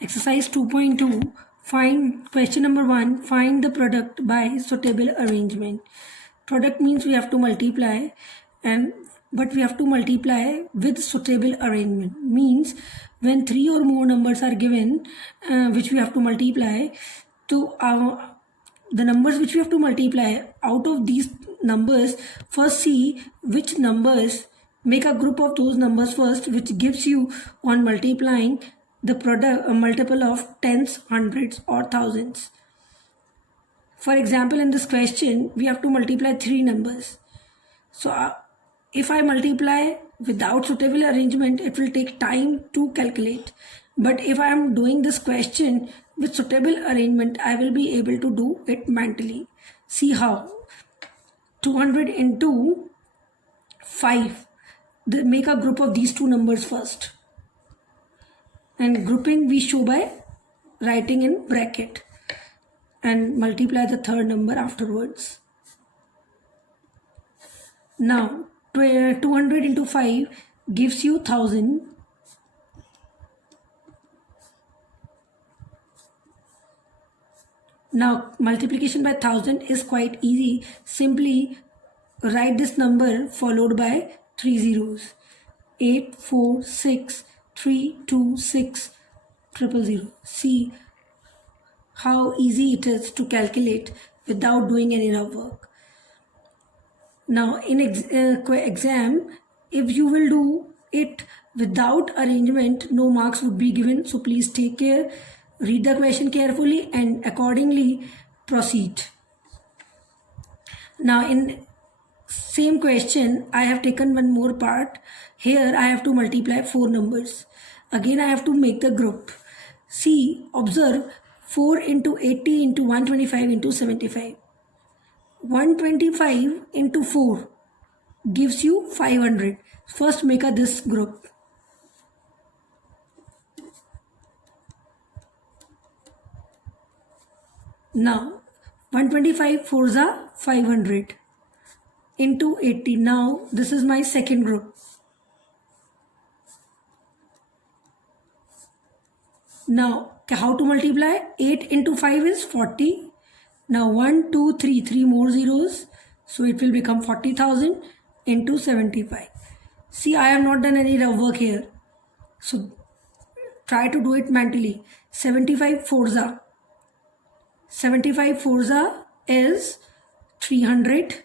Exercise 2.2. Find question number 1. Find the product by suitable arrangement. Product means we have to multiply, but we have to multiply with suitable arrangement. Means when 3 or more numbers are given, which we have to multiply, to the numbers which we have to multiply, out of these numbers, first see which numbers, make a group of those numbers first, which gives you on multiplying the product a multiple of tens, hundreds or thousands. For example, in this question we have to multiply 3 numbers. So if I multiply without suitable arrangement, it will take time to calculate. But if I am doing this question with suitable arrangement, I will be able to do it mentally. See how. 200 into 5. Make a group of these two numbers first. And grouping we show by writing in bracket. And multiply the third number afterwards. Now 200 into 5 gives you 1000. Now multiplication by 1000 is quite easy. Simply write this number followed by 3 zeros. 8 4 6 3 2 6 000. See how easy it is to calculate without doing any rough work. Now in exam, if you will do it without arrangement, no marks would be given. So please take care, read the question carefully and accordingly proceed. Now in same question, I have taken one more part. Here I have to multiply 4 numbers. Again I have to make the group. See, observe 4 into 80 into 125 into 75. 125 into 4 gives you 500. First make this group. Now 125 4s are 500 into 80. Now this is my second group. Now how to multiply? 8 into 5 is 40. Now 1 2 3 3 more zeros, so it will become 40,000 into 75. See, I have not done any rough work here, so try to do it mentally. 75 4s is 300.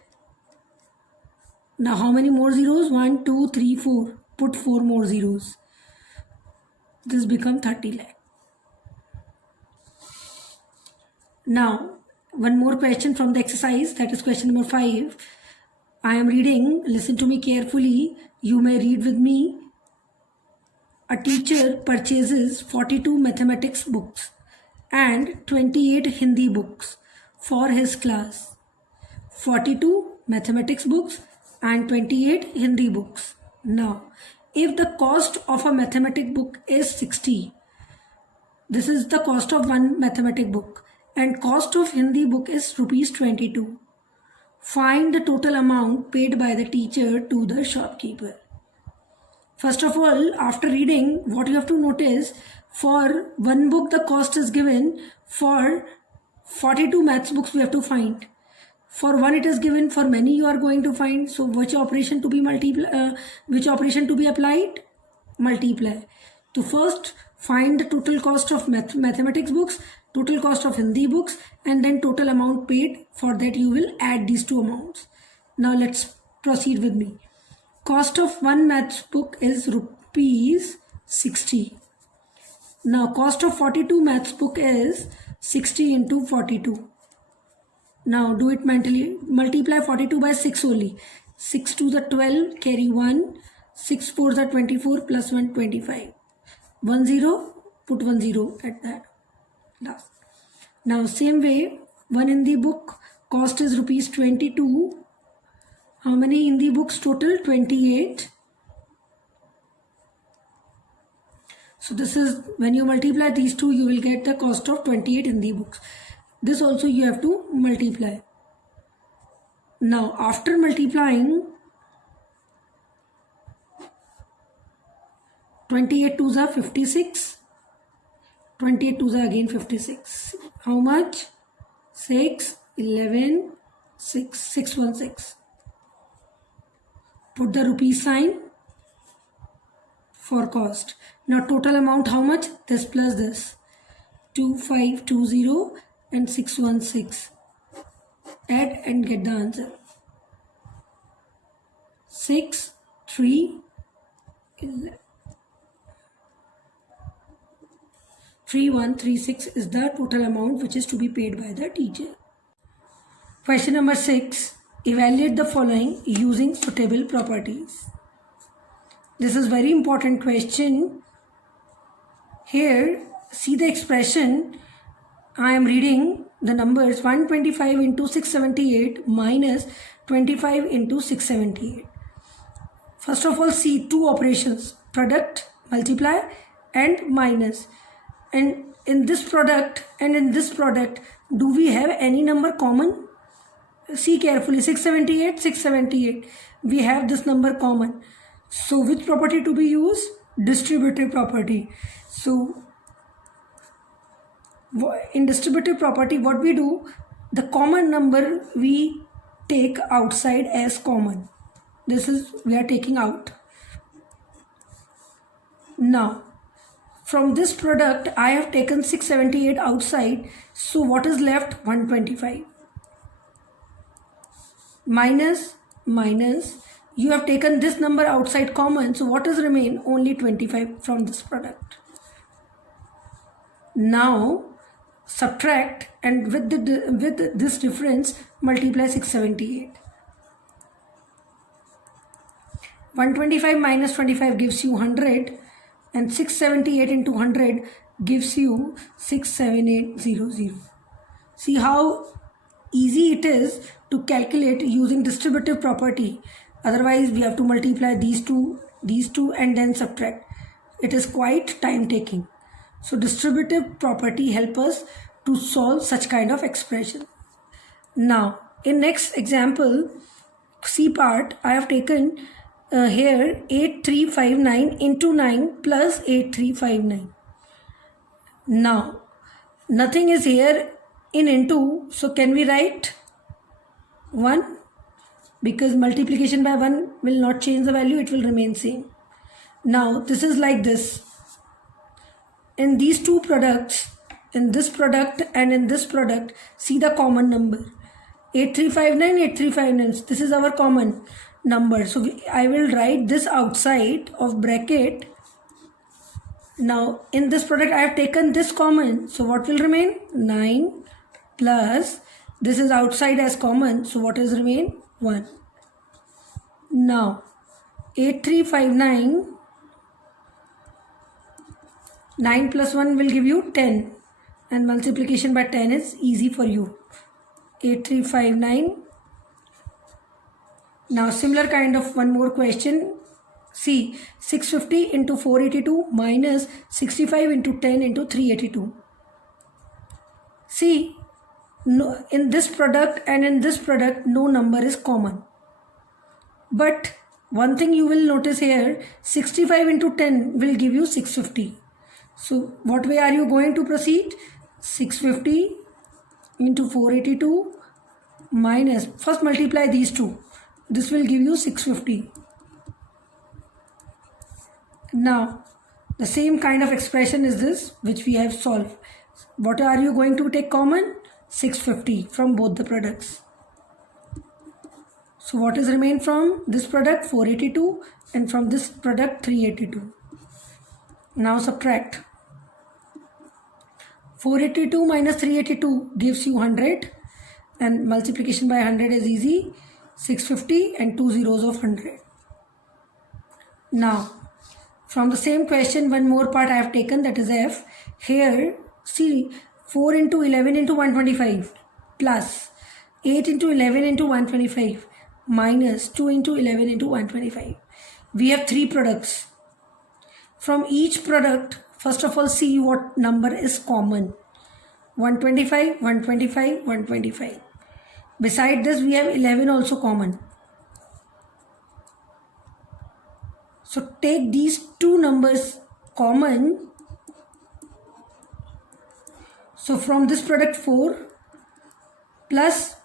Now how many more zeros? 1 2 3 4. Put 4 more zeros. This become 30 lakh. Now one more question from the exercise, that is question number 5. I am reading, listen to me carefully, you may read with me. A teacher purchases 42 mathematics books and 28 Hindi books for his class. 42 mathematics books and 28 Hindi books. Now if the cost of a mathematics book is 60, this is the cost of one mathematics book, and cost of Hindi book is rupees 22. Find the total amount paid by the teacher to the shopkeeper. First of all, after reading, what you have to notice, for one book the cost is given, for 42 maths books we have to find. For one it is given, for many you are going to find. So which operation to be applied? Multiply. To first find the total cost of mathematics books, total cost of Hindi books, and then total amount paid. For that you will add these two amounts. Now let's proceed with me. Cost of one maths book is rupees 60. Now cost of 42 maths book is 60 into 42. Now do it mentally. Multiply 42 by 6 only. 6 to the 12, carry 1. 6 4s are 24, plus 1 25. 1 0, put 1 0 at that last. Now same way, one Hindi book cost is rupees 22. How many Hindi books total? 28. So this is, when you multiply these two, you will get the cost of 28 Hindi books. This also you have to multiply. Now after multiplying, 28 2s are 56. 28 twos are again 56. How much? 6, 11, 6, 616. Put the rupee sign for cost. Now total amount how much? This plus this. 2520 and 616. Add and get the answer. 6, 3, 11. 3136 is the total amount which is to be paid by the teacher. Question number 6. Evaluate the following using suitable properties. This is very important question. Here, see the expression. I am reading the numbers 125 into 678 minus 25 into 678. First of all, see two operations, product, multiply and minus. And in this product and in this product, do we have any number common? See carefully, 678, 678. We have this number common. So which property to be used? Distributive property. So in distributive property, what we do, the common number we take outside as common. This is we are taking out. Now, from this product, I have taken 678 outside. So what is left? 125. Minus, you have taken this number outside common. So what is remain? Only 25 from this product. Now, subtract and with this difference, multiply 678. 125 minus 25 gives you 100. And 678 into 100 gives you 67800. See how easy it is to calculate using distributive property. Otherwise, we have to multiply these two and then subtract. It is quite time taking. So distributive property help us to solve such kind of expression. Now, in next example, C part, I have taken here 8359 into 9 plus 8359. Now, nothing is here in into, so can we write 1? Because multiplication by 1 will not change the value, it will remain same. Now, this is like this. In these two products, in this product and in this product, see the common number. 8359, 8359, this is our common number. So I will write this outside of bracket. Now in this product I have taken this common. So what will remain? 9 plus this is outside as common. So what is remain? 1. Now 8359, 9 plus 1 will give you 10. And multiplication by 10 is easy for you. 8359. Now similar kind of one more question. See 650 into 482 minus 65 into 10 into 382. See, no, in this product and in this product no number is common. But one thing you will notice here, 65 into 10 will give you 650. So what way are you going to proceed? 650 into 482 minus, first multiply these two. This will give you 650. Now, the same kind of expression is this which we have solved. What are you going to take common? 650 from both the products. So what is remain from this product? 482 and from this product 382. Now subtract. 482 minus 382 gives you 100 and multiplication by 100 is easy. 650 and 2 zeros of 100. Now from the same question one more part I have taken, that is F. Here see 4 into 11 into 125 plus 8 into 11 into 125 minus 2 into 11 into 125. We have three products. From each product, first of all see what number is common. 125, 125, 125. Beside this we have 11 also common. So take these two numbers common So from this product 4 plus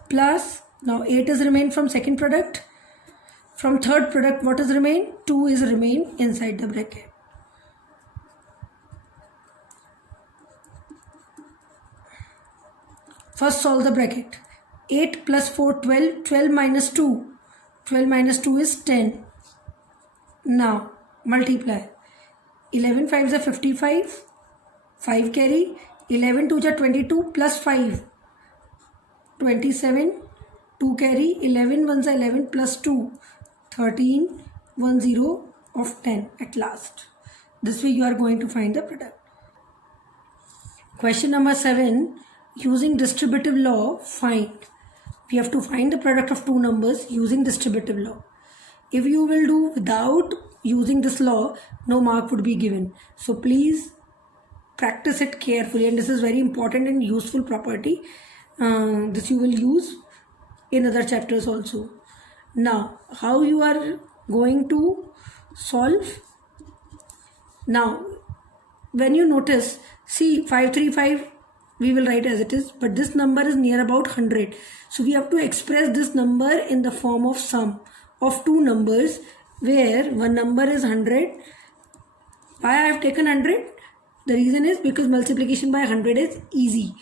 now 8 is remain from second product. From third product what is remain? 2 is remain inside the bracket. First solve the bracket. 8 plus 4 12. 12 minus 2. 12 minus 2 is 10. Now multiply. 11 5s are 55. 5 carry. 11 2s are 22 plus 5. 27. 2 carry. 11 1s are 11 plus 2. 13. 1 0 of 10 at last. This way you are going to find the product. Question number 7. Using distributive law, find. We have to find the product of two numbers using distributive law. If you will do without using this law, no mark would be given. So please practice it carefully, and this is very important and useful property. This you will use in other chapters also. Now, how you are going to solve? Now, when you notice, see 535, we will write as it is, but this number is near about 100. So we have to express this number in the form of sum of two numbers, where one number is 100. Why I have taken 100? The reason is because multiplication by 100 is easy,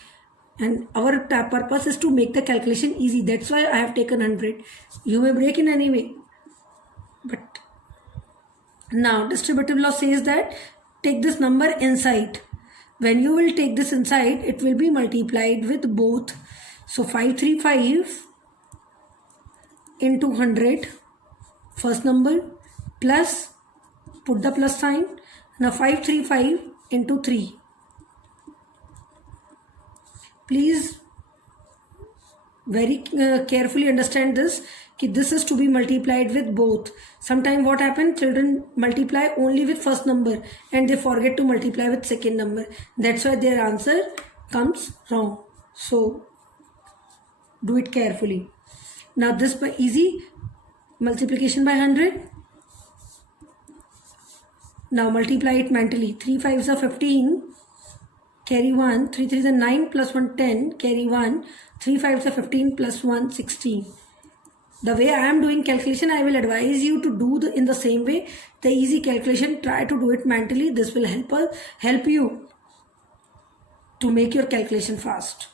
and our purpose is to make the calculation easy. That's why I have taken 100. You may break in any way. But now distributive law says that take this number inside. When you will take this inside, it will be multiplied with both. So 535 into 100, first number, plus, put the plus sign. Now 535 into 3. Please very carefully understand this. This is to be multiplied with both. Sometimes what happens, children multiply only with first number and they forget to multiply with second number. That's why their answer comes wrong. So do it carefully. Now this by easy multiplication by 100. Now multiply it mentally. 3 5s are 15. Carry 1. 3 3s are 9 plus 1 10. Carry 1. 3 5s are 15 plus 1 16. The way I am doing calculation, I will advise you to do in the same way. The easy calculation, try to do it mentally. This will help you to make your calculation fast.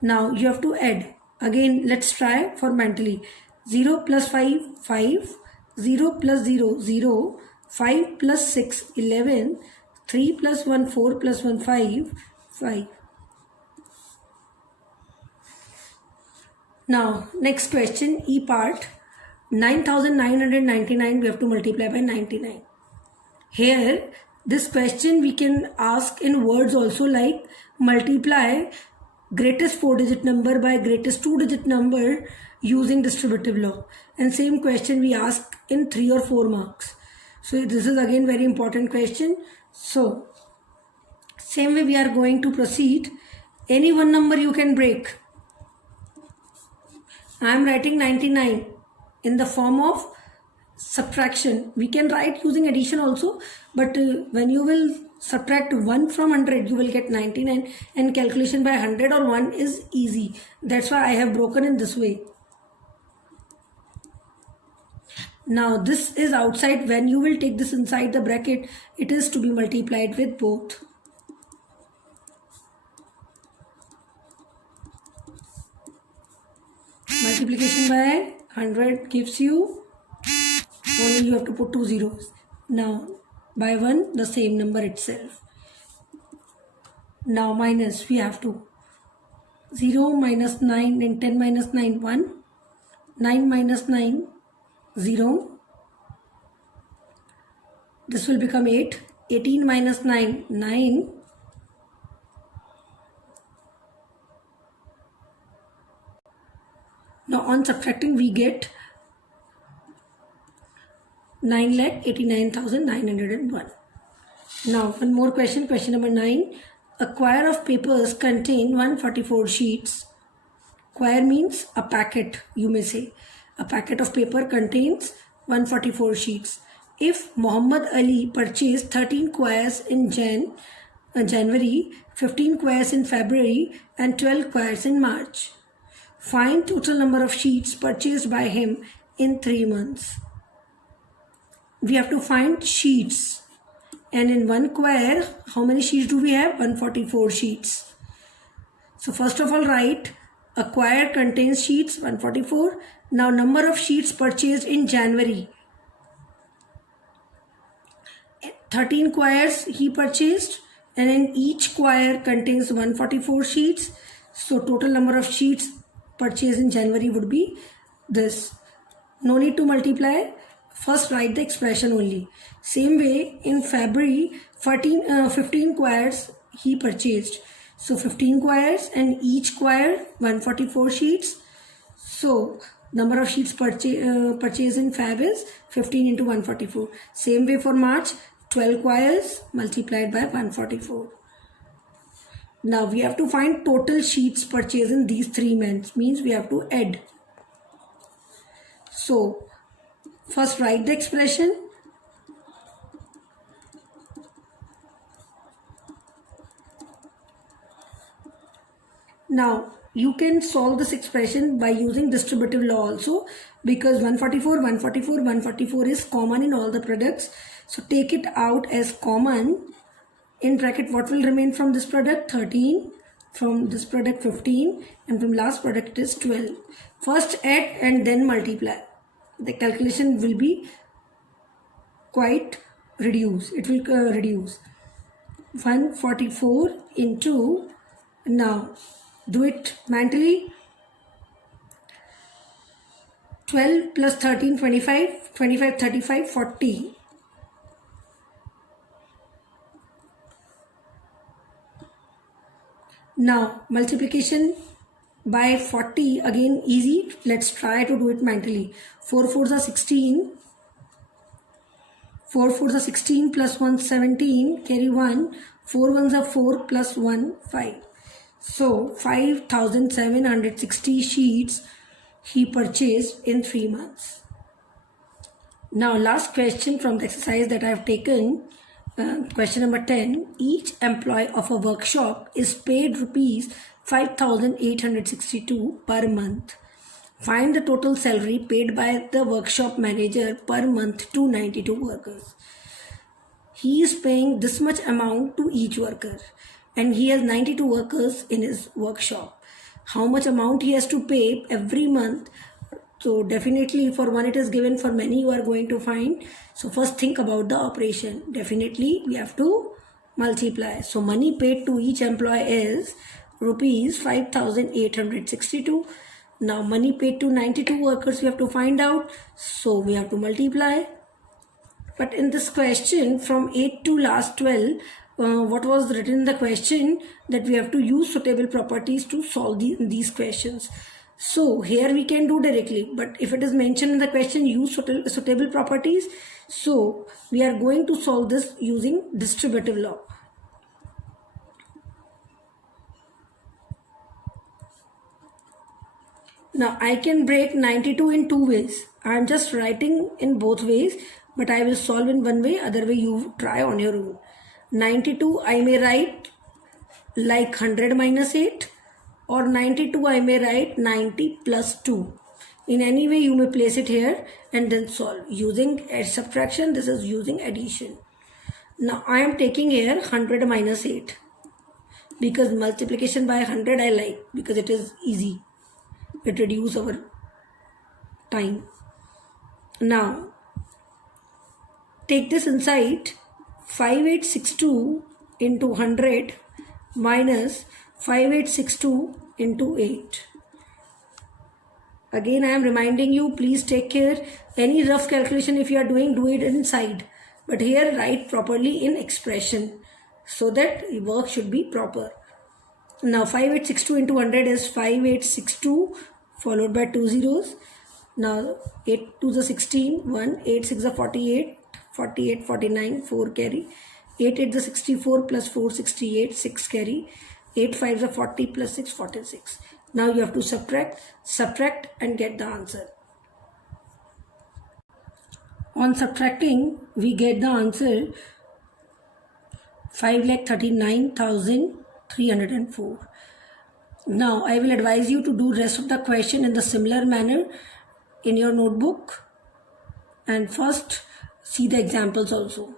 Now you have to add. Again, let's try for mentally. 0 plus 5, 5. 0 plus 0, 0. 5 plus 6, 11. 3 plus 1, 4 plus 1, 5. 5. Now, next question, E part. 9,999 we have to multiply by 99. Here, this question we can ask in words also, like multiply greatest 4-digit number by greatest 2-digit number using distributive law. And same question we ask in 3 or 4 marks. So this is again very important question. So, same way we are going to proceed. Any one number you can break. I am writing 99 in the form of subtraction. We can write using addition also, but when you will subtract 1 from 100, you will get 99, and calculation by 100 or 1 is easy. That's why I have broken in this way. Now this is outside. When you will take this inside the bracket, it is to be multiplied with both. Multiplication by 100 gives you, only you have to put 2 zeros. Now by 1, the same number itself. Now minus, we have to 0 minus 9 and 10 minus 9, 1. 9 minus 9, 0. This will become 8. 18 minus 9, 9. Now on subtracting we get 9,89,901. Now one more question, question number 9. A quire of papers contain 144 sheets. Quire means a packet, you may say. A packet of paper contains 144 sheets. If Muhammad Ali purchased 13 quires in Jan January, 15 squares in February, and 12 squares in March. Find total number of sheets purchased by him in 3 months. We have to find sheets. And in one square, how many sheets do we have? 144 sheets. So first of all, write a square contains sheets 144. Now number of sheets purchased in January. 13 squares he purchased, and in each square contains 144 sheets. So total number of sheets purchased in January would be this. No need to multiply. First write the expression only. Same way in February, 15 squares he purchased. So 15 squares and each square 144 sheets. So number of sheets purchased in Feb is 15 into 144. Same way for March, 12 squares multiplied by 144. Now we have to find total sheets purchased in these 3 months. Means we have to add. So first write the expression. Now you can solve this expression by using distributive law also, because 144, 144, 144 is common in all the products. So take it out as common. In bracket, what will remain from this product? 13. From this product 15, and from last product it is 12. First add and then multiply. The calculation will be quite reduced. It will reduce 144 into, now do it mentally, 12 plus 13 25, 25 35 40. Now multiplication by 40, again easy. Let's try to do it mentally. 4 4s are 16. 4 4s are 16 plus 1 17, carry 1. 4 1s are 4 plus 1 5. So 5,760 sheets he purchased in 3 months. Now last question from the exercise that I have taken. Question number 10. Each employee of a workshop is paid rupees 5,862 per month. Find the total salary paid by the workshop manager per month to 92 workers. He is paying this much amount to each worker, and he has 92 workers in his workshop. How much amount he has to pay every month? So definitely for one it is given, for many you are going to find. So first think about the operation. Definitely we have to multiply. So money paid to each employee is rupees 5,862. Now money paid to 92 workers we have to find out. So we have to multiply. But in this question from 8 to last 12, what was written in the question, that we have to use suitable properties to solve these questions. So here we can do directly, but if it is mentioned in the question use suitable properties, so we are going to solve this using distributive law. Now I can break 92 in 2 ways. I am just writing in both ways, but I will solve in one way, other way you try on your own. 92 I may write like 100 minus 8, or 92 I may write 90 plus 2. In any way you may place it here and then solve. Using subtraction, this is using addition. Now I am taking here 100 minus 8, because multiplication by 100 I like, because it is easy. It reduces our time. Now take this inside. 5862 into 100 minus 5862 into 8. Again I am reminding you, please take care. Any rough calculation if you are doing, do it inside. But here write properly in expression, so that the work should be proper. Now 5862 into 100 is 5862 followed by 2 zeros. Now 8 to the 16, 1, 8 6 are 48, 48, 49, 4 carry. 8 8 the 64 plus 4 68, 6 carry. 8 5 are 40 plus 6 46. Now you have to subtract and get the answer. On subtracting we get the answer 5,39,304. Now I will advise you to do rest of the question in the similar manner in your notebook, and first see the examples also.